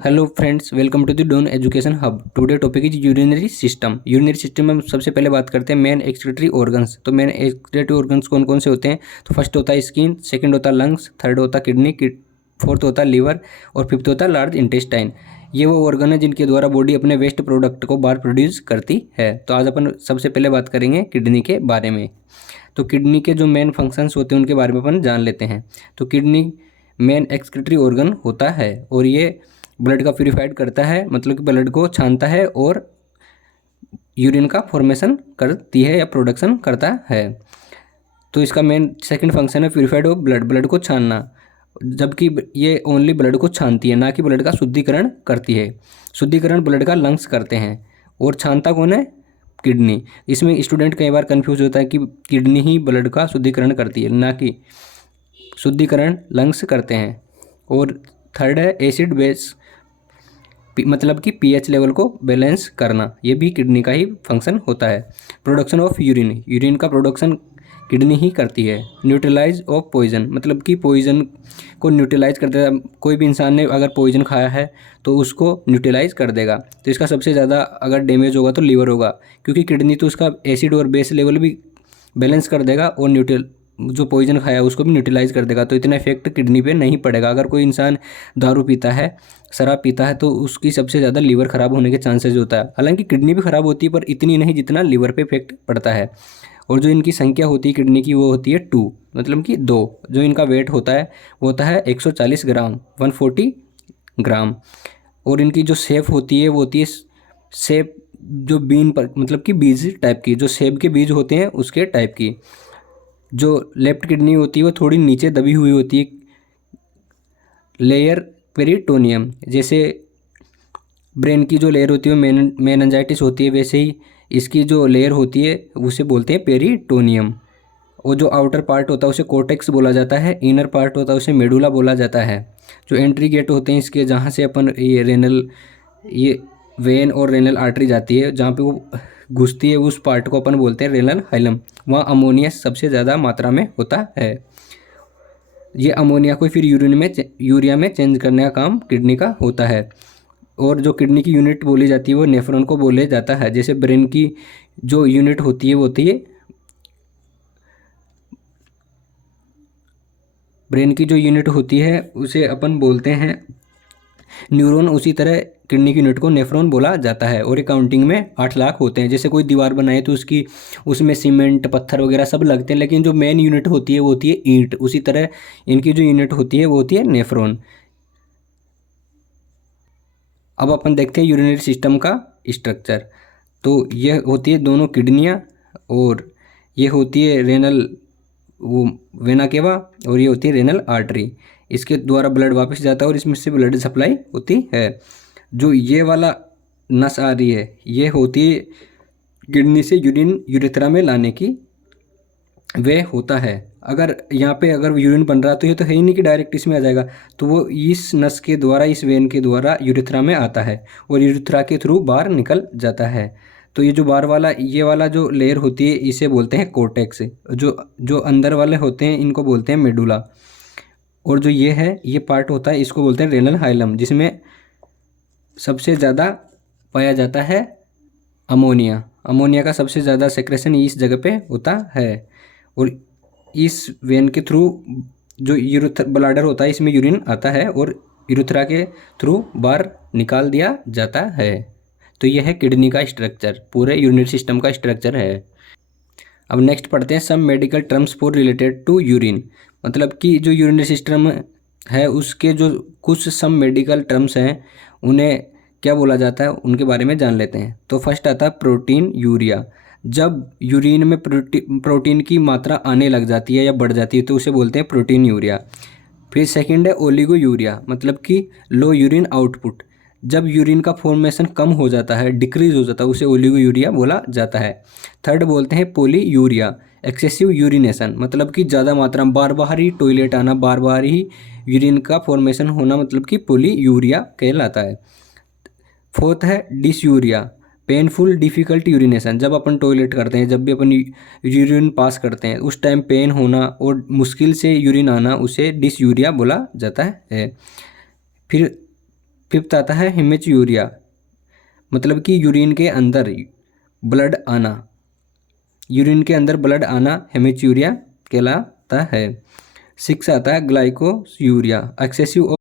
Hello friends, welcome to the Don education hub. Today topic is urinary system. Urinary system में हम सबसे पहले बात करते हैं मेन एक्सक्रीटरी ऑर्गन्स। तो मेन एक्सक्रीटरी ऑर्गन्स कौन कौन से होते हैं? तो फर्स्ट होता है स्किन, सेकंड होता है लंग्स, थर्ड होता है किडनी, फोर्थ होता है लीवर और फिफ्थ होता है लार्ज इंटेस्टाइन। ये वो ऑर्गन है जिनके द्वारा बॉडी अपने वेस्ट प्रोडक्ट को बाहर प्रोड्यूस करती है। तो आज अपन सबसे पहले बात करेंगे किडनी के बारे में। तो किडनी के जो मेन फंक्शंस होते हैं उनके बारे में अपन जान लेते हैं। तो किडनी मेन एक्सक्रीटरी ऑर्गन होता है और ये ब्लड का प्यूरिफाइड करता है, मतलब कि ब्लड को छानता है और यूरिन का फॉर्मेशन करती है या प्रोडक्शन करता है। तो इसका मेन सेकंड फंक्शन है प्यूरिफाइड ऑफ ब्लड, ब्लड को छानना, जबकि ये ओनली ब्लड को छानती है, ना कि ब्लड का शुद्धिकरण करती है। शुद्धिकरण ब्लड का लंग्स करते हैं और छानता कौन है? किडनी। इसमें स्टूडेंट कई बार कंफ्यूज होता है कि किडनी ही ब्लड का शुद्धिकरण करती है, ना कि शुद्धिकरण लंग्स करते हैं। और थर्ड है एसिड बेस, मतलब कि पीएच लेवल को बैलेंस करना, ये भी किडनी का ही फंक्शन होता है। प्रोडक्शन ऑफ यूरिन, यूरिन का प्रोडक्शन किडनी ही करती है। न्यूट्रलाइज ऑफ पॉइजन, मतलब कि पॉइजन को न्यूट्रलाइज कर देगा। कोई भी इंसान ने अगर पॉइजन खाया है तो उसको न्यूट्रलाइज कर देगा। तो इसका सबसे ज़्यादा अगर डैमेज होगा तो लीवर होगा, क्योंकि किडनी तो उसका एसिड और बेस लेवल भी बैलेंस कर देगा और न्यूट्रल जो पॉइजन खाया उसको भी न्यूट्रलाइज कर देगा। तो इतना इफेक्ट किडनी पे नहीं पड़ेगा। अगर कोई इंसान दारू पीता है, शराब पीता है, तो उसकी सबसे ज़्यादा लीवर ख़राब होने के चांसेस होता है। हालांकि किडनी भी ख़राब होती है पर इतनी नहीं जितना लीवर पे इफेक्ट पड़ता है। और जो इनकी संख्या होती है किडनी की वो होती है 2, मतलब कि 2। जो इनका वेट होता है वो होता है 140 ग्राम, 140 ग्राम। और इनकी जो शेप होती है वो होती है शेप जो बीन पर, मतलब कि बीज टाइप की, जो सेब के बीज होते हैं उसके टाइप की। जो लेफ्ट किडनी होती है वो थोड़ी नीचे दबी हुई होती है, लेयर पेरिटोनियम। जैसे ब्रेन की जो लेयर होती है मेनिंजाइटिस होती है, वैसे ही इसकी जो लेयर होती है उसे बोलते हैं पेरिटोनियम। और जो आउटर पार्ट होता है उसे कोर्टेक्स बोला जाता है, इनर पार्ट होता है उसे मेडुला बोला जाता है। जो एंट्री गेट होते हैं इसके, जहाँ से अपन ये वेन और रेनल आर्टरी जाती है, जहाँ पे वो घुसती है, उस पार्ट को अपन बोलते हैं रेनल हाइलम। वहाँ अमोनिया सबसे ज़्यादा मात्रा में होता है। ये अमोनिया को फिर यूरिया में चेंज करने का काम किडनी का होता है। और जो किडनी की यूनिट बोली जाती है वो नेफ्रॉन को बोले जाता है। जैसे ब्रेन की जो यूनिट होती है वो होती है, ब्रेन की जो यूनिट होती है उसे अपन बोलते हैं न्यूरॉन। उसी तरह किडनी की यूनिट को नेफ्रॉन बोला जाता है। और ये काउंटिंग में 8 लाख होते हैं। जैसे कोई दीवार बनाए तो उसमें सीमेंट पत्थर वगैरह सब लगते हैं, लेकिन जो मेन यूनिट होती है वो होती है ईंट। उसी तरह इनकी जो यूनिट होती है वो होती है नेफ्रॉन। अब अपन देखते हैं यूरिनरी सिस्टम का स्ट्रक्चर। तो यह होती है दोनों किडनियाँ, और ये होती है रेनल वो वेना केवा, और ये होती है रेनल आर्टरी। इसके द्वारा ब्लड वापस जाता है और इसमें से ब्लड सप्लाई होती है। जो ये वाला नस आ रही है ये होती है किडनी से यूरिन यूरेथ्रा में लाने की वे होता है। अगर यहाँ पे अगर यूरिन बन रहा तो ये तो है ही नहीं कि डायरेक्ट इसमें आ जाएगा, तो वो इस नस के द्वारा, इस वेन के द्वारा यूरेथ्रा में आता है और यूरेथ्रा के थ्रू बाहर निकल जाता है। तो ये जो बाहर वाला, ये वाला जो लेयर होती है इसे बोलते हैं कोर्टेक्स। जो जो अंदर वाले होते हैं इनको बोलते हैं मेडुला। और जो ये है, ये पार्ट होता है, इसको बोलते हैं रेनल हाइलम, जिसमें सबसे ज़्यादा पाया जाता है अमोनिया। अमोनिया का सबसे ज़्यादा सेक्रेशन इस जगह पे होता है। और इस वेन के थ्रू जो ब्लाडर होता है इसमें यूरिन आता है और यूरेथ्रा के थ्रू बाहर निकाल दिया जाता है। तो यह है किडनी का स्ट्रक्चर, पूरे यूरिनरी सिस्टम का स्ट्रक्चर है। अब नेक्स्ट पढ़ते हैं some medical terms for related to urine. मतलब कि जो यूरिनरी सिस्टम है उसके जो कुछ सम मेडिकल टर्म्स हैं उन्हें क्या बोला जाता है उनके बारे में जान लेते हैं। तो फर्स्ट आता है प्रोटीन यूरिया। जब यूरिन में प्रोटीन की मात्रा आने लग जाती है या बढ़ जाती है तो उसे बोलते हैं प्रोटीन यूरिया। फिर सेकंड है ओलिगो यूरिया, मतलब कि लो यूरिन आउटपुट। जब यूरिन का फॉर्मेशन कम हो जाता है, डिक्रीज हो जाता है, उसे ओलिगो यूरिया बोला जाता है। थर्ड बोलते हैं पोली यूरिया, एक्सेसिव यूरिनेशन, मतलब कि ज़्यादा मात्रा में बार बार ही टॉयलेट आना, बार बार ही यूरिन का फॉर्मेशन होना, मतलब कि पोली यूरिया कहलाता है। फोर्थ है डिसयूरिया, पेनफुल डिफ़िकल्ट यूरिनेशन। जब अपन टॉयलेट करते हैं, जब भी अपन यूरिन पास करते हैं उस टाइम पेन होना और मुश्किल से यूरिन आना, उसे डिसयूरिया बोला जाता है। फिर फिफ्थ आता है हेमेच्यूरिया, मतलब कि यूरिन के अंदर ब्लड आना, यूरिन के अंदर ब्लड आना हेमेच्यूरिया कहलाता है। सिक्स आता है ग्लाइकोयूरिया, एक्सेसिव